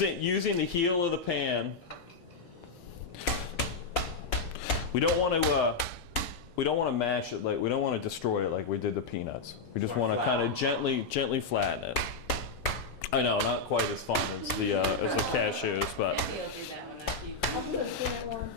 Using the heel of the pan, we don't want to mash it, like we don't want to destroy it like we did the peanuts. We just want to kind of gently flatten it. I know, not quite as fun as the cashews, but. Maybe I'll do that one after you. I'll do the peanut one.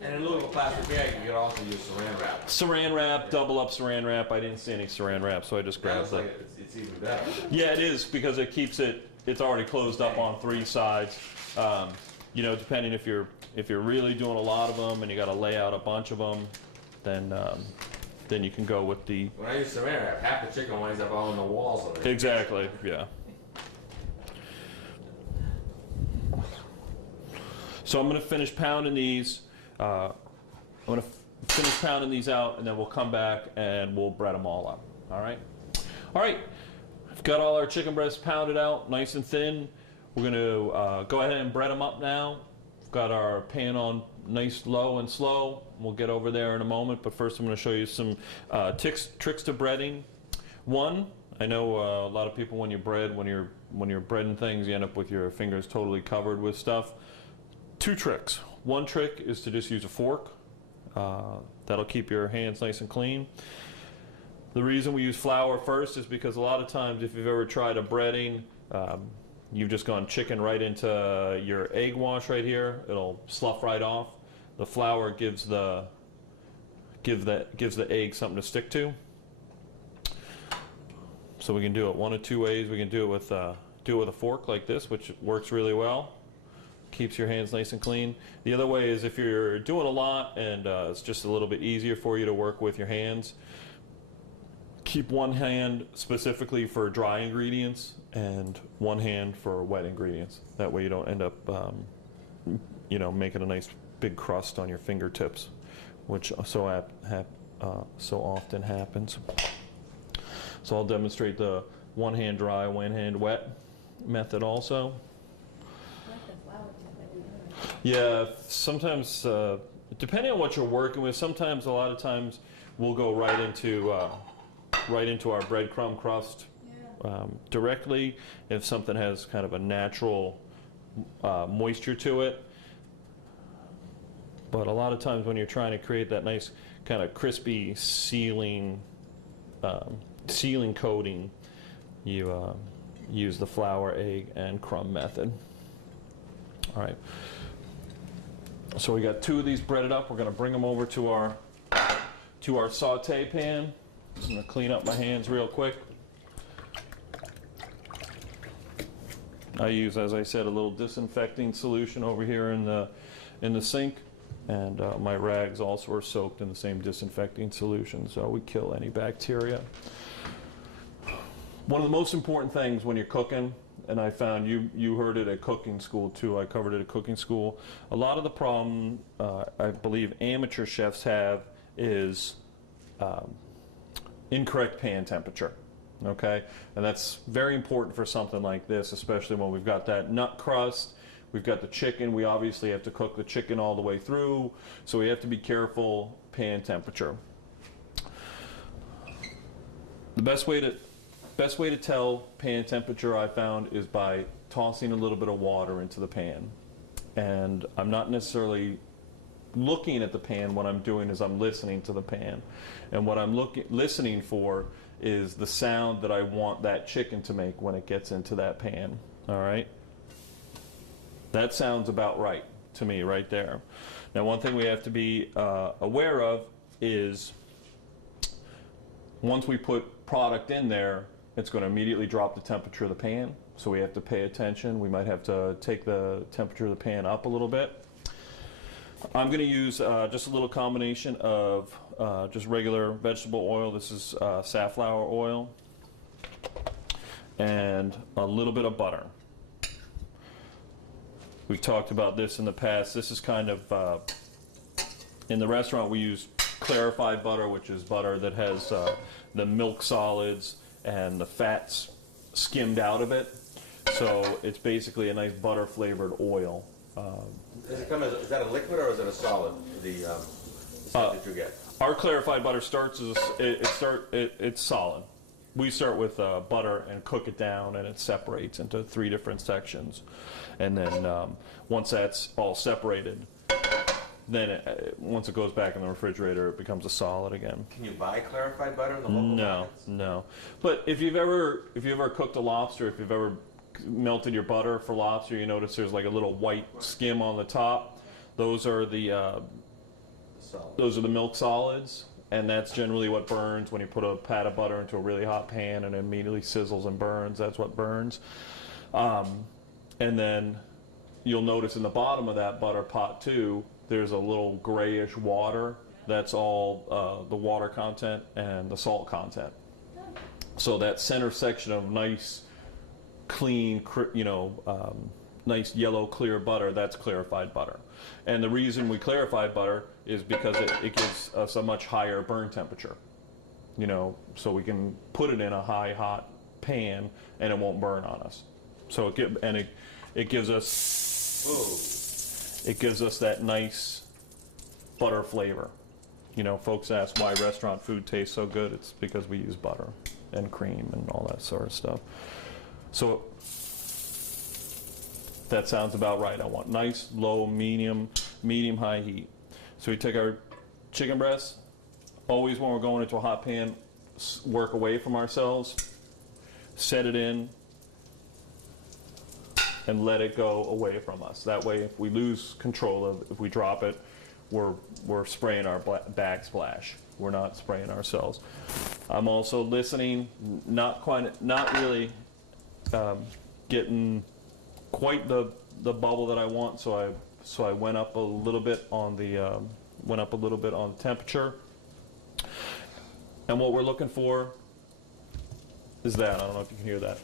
And in lieu of a plastic bag, you could also use saran wrap. Saran wrap, double up saran wrap. I didn't see any saran wrap, so I just grabbed Like it. it's even better. Yeah, it is, because it keeps it. It's already closed up on 3 sides. You know, depending if you're really doing a lot of them and you got to lay out a bunch of them, then you can go with the. When I use saran wrap, half the chicken winds up all in the walls of it. Exactly. Yeah. So I'm going to finish pounding these. I'm going to finish pounding these out, and then we'll come back and we'll bread them all up. All right. All right. I've got all our chicken breasts pounded out, nice and thin. We're going to go ahead and bread them up now. We've got our pan on nice low and slow. We'll get over there in a moment, but first I'm going to show you some tricks to breading. One, I know a lot of people when you're breading things, you end up with your fingers totally covered with stuff. 2 tricks. One trick is to just use a fork. That'll keep your hands nice and clean. The reason we use flour first is because a lot of times if you've ever tried a breading, you've just gone chicken right into your egg wash right here. It'll slough right off. The flour gives the egg something to stick to. So we can do it one of 2 ways. We can do it with a fork like this, which works really well. Keeps your hands nice and clean. The other way is if you're doing a lot and it's just a little bit easier for you to work with your hands, keep one hand specifically for dry ingredients and one hand for wet ingredients. That way you don't end up making a nice big crust on your fingertips, which so often happens. So I'll demonstrate the one hand dry, one hand wet method also. Yeah, sometimes, depending on what you're working with, sometimes, a lot of times, we'll go right into our breadcrumb crust directly if something has kind of a natural moisture to it. But a lot of times when you're trying to create that nice kind of crispy sealing coating, you use the flour, egg, and crumb method. All right. So we got 2 of these breaded up. We're going to bring them over to our saute pan. I'm going to clean up my hands real quick. I use, as I said, a little disinfecting solution over here in the sink, and my rags also are soaked in the same disinfecting solution, so we kill any bacteria. One of the most important things when you're cooking, and I found you heard it at cooking school too, I covered it at cooking school, a lot of the problem I believe amateur chefs have is incorrect pan temperature, okay? And that's very important for something like this, especially when we've got that nut crust, we've got the chicken, we obviously have to cook the chicken all the way through, so we have to be careful pan temperature. The best way to tell pan temperature, I found, is by tossing a little bit of water into the pan. And I'm not necessarily looking at the pan. What I'm doing is I'm listening to the pan. And what I'm listening for is the sound that I want that chicken to make when it gets into that pan. All right? That sounds about right to me right there. Now, one thing we have to be aware of is once we put product in there, it's going to immediately drop the temperature of the pan, so we have to pay attention. We might have to take the temperature of the pan up a little bit. I'm going to use just a little combination of just regular vegetable oil. This is safflower oil, and a little bit of butter. We've talked about this in the past. This is kind of, in the restaurant we use clarified butter, which is butter that has the milk solids and the fats skimmed out of it. So it's basically a nice butter flavored oil. Is that a liquid or is it a solid, the stuff that you get? Our clarified butter starts as it's solid. we start with butter and cook it down, and it separates into 3 different sections. And then once that's all separated, then once it goes back in the refrigerator, it becomes a solid again. Can you buy clarified butter in the local No, markets? no. But if you've ever cooked a lobster, if you've ever melted your butter for lobster, you notice there's like a little white skim on the top. Those are the milk solids, and that's generally what burns when you put a pat of butter into a really hot pan and it immediately sizzles and burns. That's what burns. And then you'll notice in the bottom of that butter pot too, there's a little grayish water. That's all the water content and the salt content. So that center section of nice, clean, nice yellow clear butter, that's clarified butter. And the reason we clarify butter is because it gives us a much higher burn temperature. So we can put it in a hot pan and it won't burn on us. So it gives us that nice butter flavor. Folks ask why restaurant food tastes so good. It's because we use butter and cream and all that sort of stuff. So that sounds about right. I want nice, low, medium, high heat. So we take our chicken breast, always when we're going into a hot pan, work away from ourselves, set it in, and let it go away from us. That way, if we lose control of it, if we drop it, we're spraying our backsplash. We're not spraying ourselves. I'm also listening, not really getting quite the bubble that I want. So I went up a little bit on the temperature. And what we're looking for is that. I don't know if you can hear that.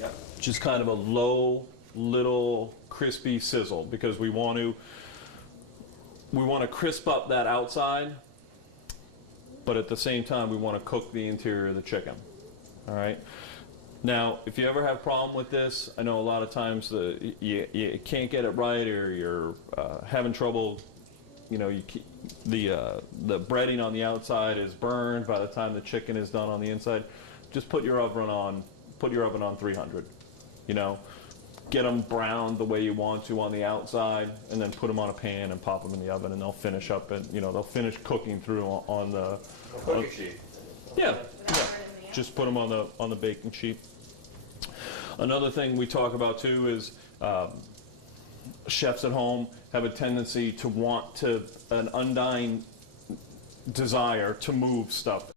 Yep. Just kind of a low, little crispy sizzle, because we want to crisp up that outside, but at the same time we want to cook the interior of the chicken. All right. Now, if you ever have a problem with this, I know a lot of times you can't get it right, or you're having trouble. The breading on the outside is burned by the time the chicken is done on the inside. Just put your oven on 300. Get them browned the way you want to on the outside, and then put them on a pan and pop them in the oven, and they'll finish up and they'll finish cooking through on the Cookie sheet. yeah. Just put them on the baking sheet. Another thing we talk about too is chefs at home have a tendency to want an undying desire to move stuff